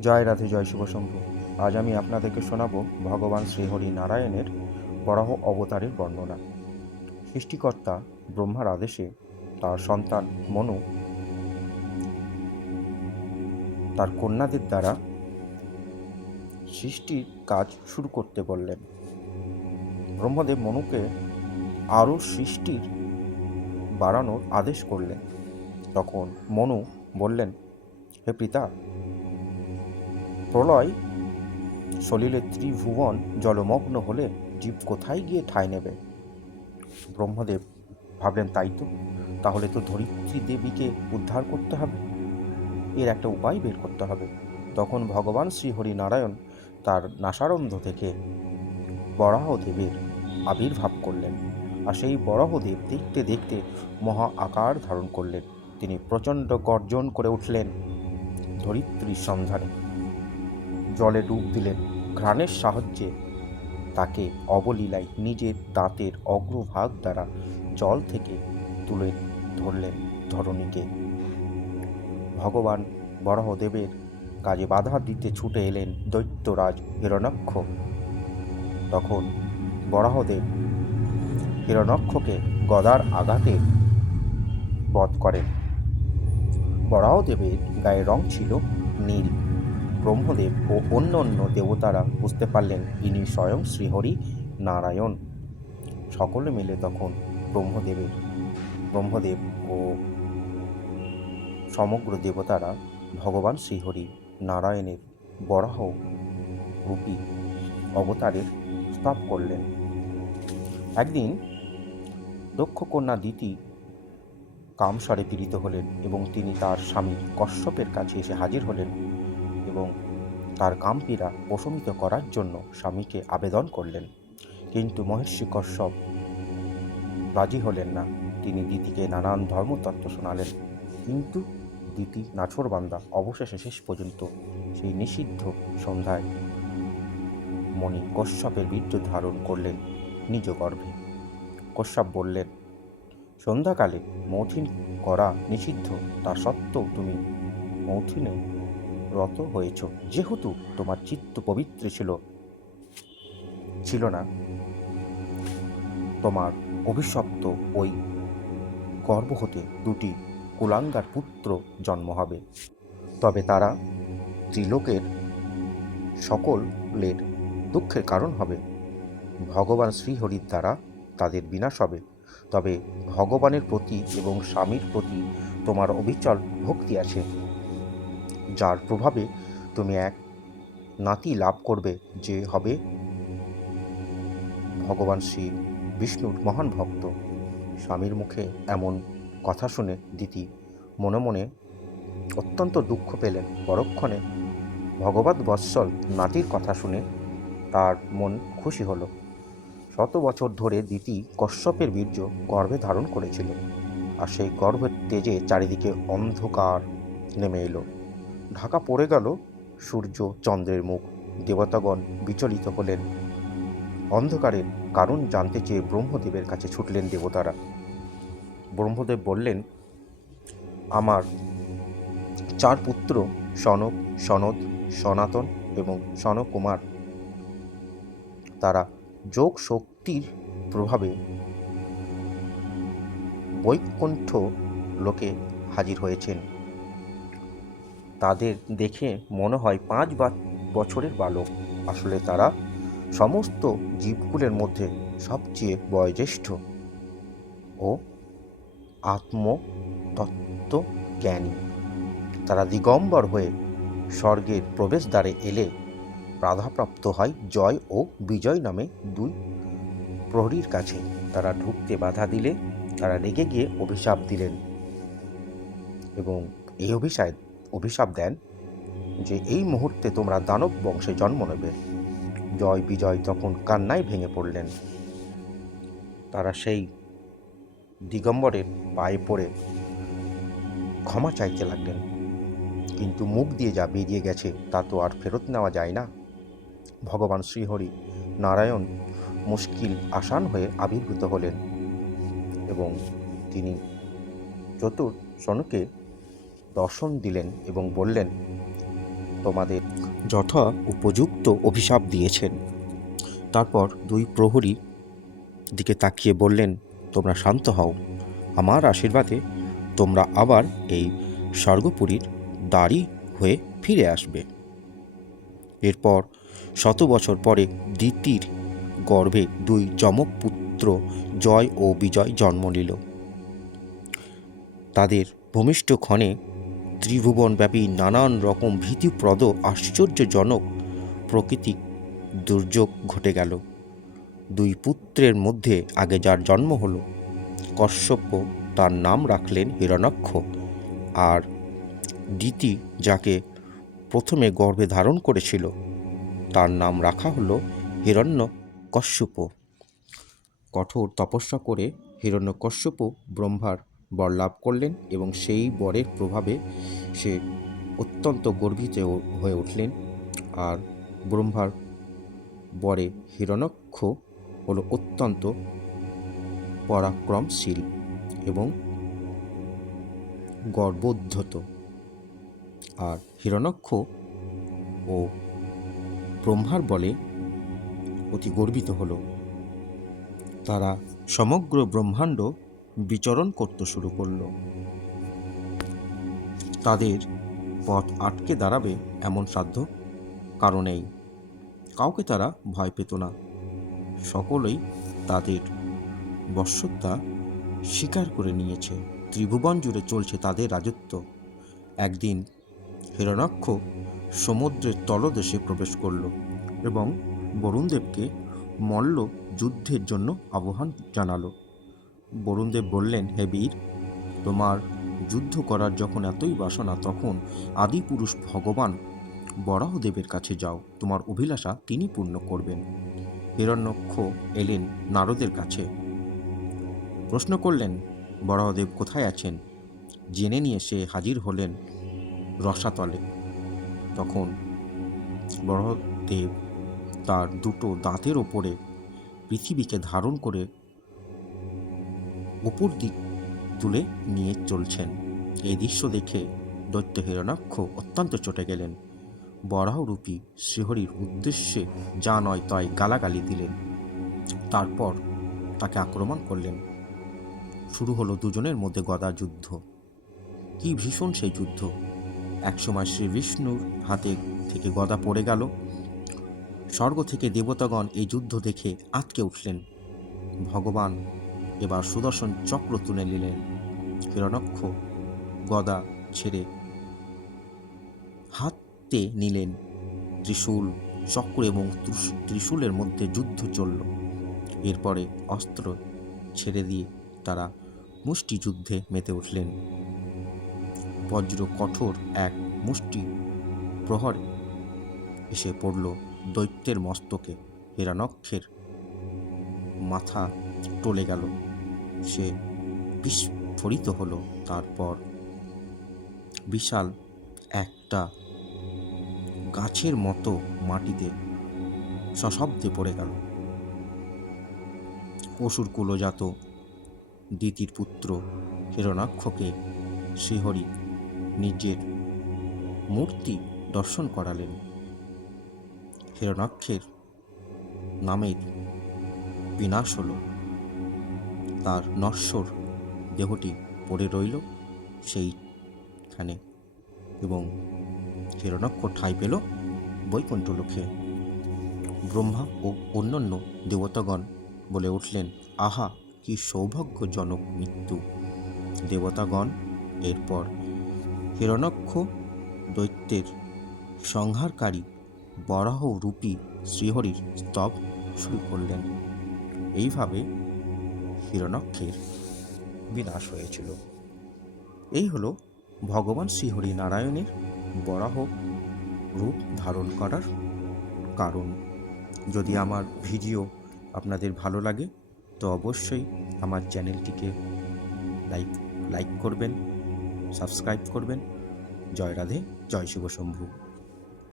জয় রাধে, জয় শুভ শুভশম্ভু আজ আমি আপনাদেরকে শোনাবো ভগবান শ্রীহরি নারায়ণের বরাহ অবতারের বর্ণনা। সৃষ্টিকর্তা ব্রহ্মার আদেশে তার সন্তান মনু তার কন্যাদের দ্বারা সৃষ্টির কাজ শুরু করতে বললেন। ব্রহ্মদেব মনুকে আরও সৃষ্টির বাড়ানোর আদেশ করলেন। তখন মনু বললেন, হে পিতা প্রলয়, সলিলে ত্রিভুবন জলমগ্ন হলে জীব কোথায় গিয়ে ঠাঁই নেবে? ব্রহ্মদেব ভাবলেন, তাই তো। তাহলে তো ধরিত্রী দেবীকে উদ্ধার করতে হবে। এর একটা উপায় বের করতে হবে। তখন ভগবান শ্রীহরি নারায়ণ তার নাসারন্ধ থেকে বরাহদেবের আবির্ভাব করলেন আর সেই বরাহদেব দেখতে দেখতে মহা আকার ধারণ করলেন। তিনি প্রচণ্ড গর্জন করে উঠলেন ধরিত্রীর সন্ধানে। জলে ডুব দিলেন ঘ্রাণের সাহায্যে। তাকে অবলীলায় নিজের দাঁতের অগ্রভাগ দ্বারা জল থেকে তুলে ধরলেন ধরণীকে। ভগবান বরাহদেবের কাজে বাধা দিতে ছুটে এলেন দৈত্যরাজ হিরণাক্ষ তখন বরাহদেব হিরণাক্ষকে গদার আঘাতে বধ করেন। বরাহদেবের গায়ের রং ছিল নীল। ব্রহ্মদেব ও অন্য অন্য দেবতারা বুঝতে পারলেন ইনি স্বয়ং শ্রীহরি নারায়ণ। সকলে মিলে তখন ব্রহ্মদেবের, ব্রহ্মদেব ও সমগ্র দেবতারা ভগবান শ্রীহরি নারায়ণের বরাহ রূপী অবতারের স্তব করলেন। একদিন দক্ষ কন্যা দিতি কামস্বরে পীড়িত হলেন এবং তিনি তার স্বামী কশ্যপের কাছে এসে হাজির হলেন। এবং তার কামপীড়া প্রশমিত করার জন্য স্বামীকে আবেদন করলেন। কিন্তু মহর্ষি কশ্যপ রাজি হলেন না। তিনি দিতিকে নানান ধর্মতত্ত্ব শোনালেন। কিন্তু দিতি নাছোড়বান্দা অবশেষে শেষ পর্যন্ত সেই নিষিদ্ধ সন্ধ্যায় মণি কশ্যপের বীর্য ধারণ করলেন নিজ গর্ভে। কশ্যপ বললেন, সন্ধ্যাকালে মৌথিন করা নিষিদ্ধ, তা সত্ত্বেও তুমি মৌথিনে রত হয়েছ। যেহেতু তোমার চিত্ত পবিত্র ছিল ছিল না। তোমার অভিশপ্ত ওই গর্ভ হতে দুটি কুলাঙ্গার পুত্র জন্ম হবে। তবে তারা ত্রিলোকের সকলের দুঃখের কারণ হবে। ভগবান শ্রীহরির দ্বারা তাদের বিনাশ হবে। তবে ভগবানের প্রতি এবং স্বামীর প্রতি তোমার অবিচল ভক্তি আছে। যার প্রভাবে তুমি এক নাতি লাভ করবে যে হবে ভগবান শ্রী বিষ্ণুর মহান ভক্ত। স্বামীর মুখে এমন কথা শুনে দিতি মনে মনে অত্যন্ত দুঃখ পেলেন। পরক্ষণে ভগবত বৎসল নাতির কথা শুনে তার মন খুশি হলো। শত বছর ধরে দিতি কশ্যপের বীর্য গর্ভে ধারণ করেছিল আর সেই গর্ভের তেজে চারিদিকে অন্ধকার নেমে এলো। ঢাকা পড়ে গেল, সূর্য, চন্দ্রের মুখ, দেবতাগণ বিচলিত হলেন। অন্ধকারের কারণ জানতে চেয়ে ব্রহ্মদেবের কাছে ছুটলেন দেবতারা। ব্রহ্মদেব বললেন, আমার চার পুত্র, সনক, সনদ, সনাতন এবং সনকুমার, তারা যোগ শক্তির প্রভাবে বৈকুণ্ঠ লোকে হাজির হয়েছেন। তাদের দেখে মনে হয় পাঁচ বা বছরের বালক। আসলে তারা সমস্ত জীবকুলের মধ্যে সবচেয়ে বয়োজ্যেষ্ঠ ও আত্মতত্ত্ব জ্ঞানী তারা দিগম্বর হয়ে স্বর্গের প্রবেশদ্বারে এলে বাধাপ্রাপ্ত হয় জয় ও বিজয় নামে দুই প্রহরীর কাছে। তারা ঢুকতে বাধা দিলে তারা রেগে গিয়ে অভিশাপ দিলেন এবং এই অভিশাপ অভিশাপ দেন যে এই মুহূর্তে তোমরা দানব বংশে জন্ম নেবে। জয় বিজয় তখন কান্নায় ভেঙে পড়লেন। তারা সেই দিগম্বরের পায়ে পড়ে ক্ষমা চাইতে লাগলেন। কিন্তু মুখ দিয়ে যা বেরিয়ে গেছে তা তো আর ফেরত নেওয়া যায় না। ভগবান শ্রীহরি নারায়ণ মুশকিল আসান হয়ে আবির্ভূত হলেন এবং তিনি চতুর সনুকে দর্শন দিলেন এবং বললেন, তোমাদের যথা উপযুক্ত অভিশাপ দিয়েছেন। তারপর দুই প্রহরী দিকে তাকিয়ে বললেন, তোমরা শান্ত হও, আমার আশীর্বাদে তোমরা আবার এই স্বর্গপুরীর দাড়ি হয়ে ফিরে আসবে। এরপর শত বছর পরে দ্বিতীর গর্ভে দুই যমক পুত্র জয় ও বিজয় জন্ম নিল। তাদের ভূমিষ্ঠ ক্ষণে ত্রিভুবনব্যাপী নানান রকম ভীতিপ্রদ, আশ্চর্যজনক প্রকৃতিক দুর্যোগ ঘটে গেল। দুই পুত্রের মধ্যে আগে যার জন্ম হলো, কশ্যপ তার নাম রাখলেন হিরণাক্ষ আর দিতি যাকে প্রথমে গর্ভে ধারণ করেছিল, তার নাম রাখা হলো হিরণ্য কশ্যপ। কঠোর তপস্যা করে হিরণ্যকশ্যপ ব্রহ্মার বর লাভ করলেন এবং সেই বরের প্রভাবে সে অত্যন্ত গর্বিত হয়ে উঠলেন। আর ব্রহ্মার বরে হিরণক্ষ হলো অত্যন্ত পরাক্রমশীল এবং গর্বোদ্ধত আর হিরণক্ষ ও ব্রহ্মার বলে অতি গর্বিত হল। তারা সমগ্র ব্রহ্মাণ্ড বিচরণ করতে শুরু করল। তাদের পথ আটকে দাঁড়াবে এমন সাধ্য কারণেই কাউকে তারা ভয় পেত না। সকলেই তাদের বশ্যতা স্বীকার করে নিয়েছে। ত্রিভুবন জুড়ে চলছে তাদের রাজত্ব। একদিন হিরণাক্ষ সমুদ্রের তলদেশে প্রবেশ করল এবং বরুণদেবকে মল্ল যুদ্ধের জন্য আহ্বান জানালো। বরুণদেব বললেন, হে বীর, তোমার যুদ্ধ করার যখন এতই বাসনা, তখন আদিপুরুষ ভগবান বরাহদেবের কাছে যাও। তোমার অভিলাষা তিনি পূর্ণ করবেন হিরণ্যক্ষ এলেন নারদের কাছে। প্রশ্ন করলেন, বরাহদেব কোথায় আছেন জেনে নিয়ে সে হাজির হলেন রসাতলে। তখন বরাহদেব তার দুটো দাঁতের ওপরে পৃথিবীকে ধারণ করে উপর দিক তুলে নিয়ে চলছেন। এই দৃশ্য দেখে দৈত্য হিরণাক্ষ অত্যন্ত চটে গেলেন। বরাহরূপী শ্রীহরির উদ্দেশ্যে যা নয় তাই গালাগালি দিলেন। তারপর তাকে আক্রমণ করলেন। শুরু হলো দুজনের মধ্যে গদা যুদ্ধ। কি ভীষণ সেই যুদ্ধ। একসময় শ্রী বিষ্ণুর হাতে থেকে গদা পড়ে গেল। স্বর্গ থেকে দেবতাগণ এই যুদ্ধ দেখে আটকে উঠলেন। ভগবান এবার সুদর্শন চক্র তুলে নিলেন। হিরণক্ষ গদা ছেড়ে হাতে নিলেন ত্রিশূল চক্র এবং ত্রিশূলের মধ্যে যুদ্ধ চলল। এরপরে অস্ত্র ছেড়ে দিয়ে তারা মুষ্টি যুদ্ধে মেতে উঠলেন। বজ্র কঠোর এক মুষ্টি প্রহর এসে পড়ল দৈত্যের মস্তকে। হিরণক্ষের মাথা টলে গেল। সে বিস্ফোরিত হলো। তারপর বিশাল একটা গাছের মতো মাটিতে সশব্দে পড়ে গেল। অসুর কুলজাত দিতির পুত্র হিরণাক্ষকে শ্রীহরি নিজের মূর্তি দর্শন করালেন। হিরণাক্ষের নামের বিনাশ হলো। তার নশ্বর দেহটি পড়ে রইল সেইখানে এবং হিরণাক্ষ ঠাঁই পেল বৈকুণ্ঠ লোকে ব্রহ্মা ও অন্যান্য দেবতাগণ বলে উঠলেন, আহা, কি সৌভাগ্যজনক মৃত্যু। দেবতাগণ, এরপর হিরণাক্ষ দৈত্যের সংহারকারী বরাহ রূপী শ্রীহরির স্তব শুরু করলেন। এইভাবে হিরণাক্ষের বিনাশ হয়েছিল। এই হলো ভগবান শ্রীহরি নারায়ণের বরাহ রূপ ধারণ করার কারণ। যদি আমার ভিডিও আপনাদের ভালো লাগে, তো অবশ্যই আমার চ্যানেলটিকে লাইক লাইক করবেন, সাবস্ক্রাইব করবেন। জয় রাধে, জয় শিব শম্ভু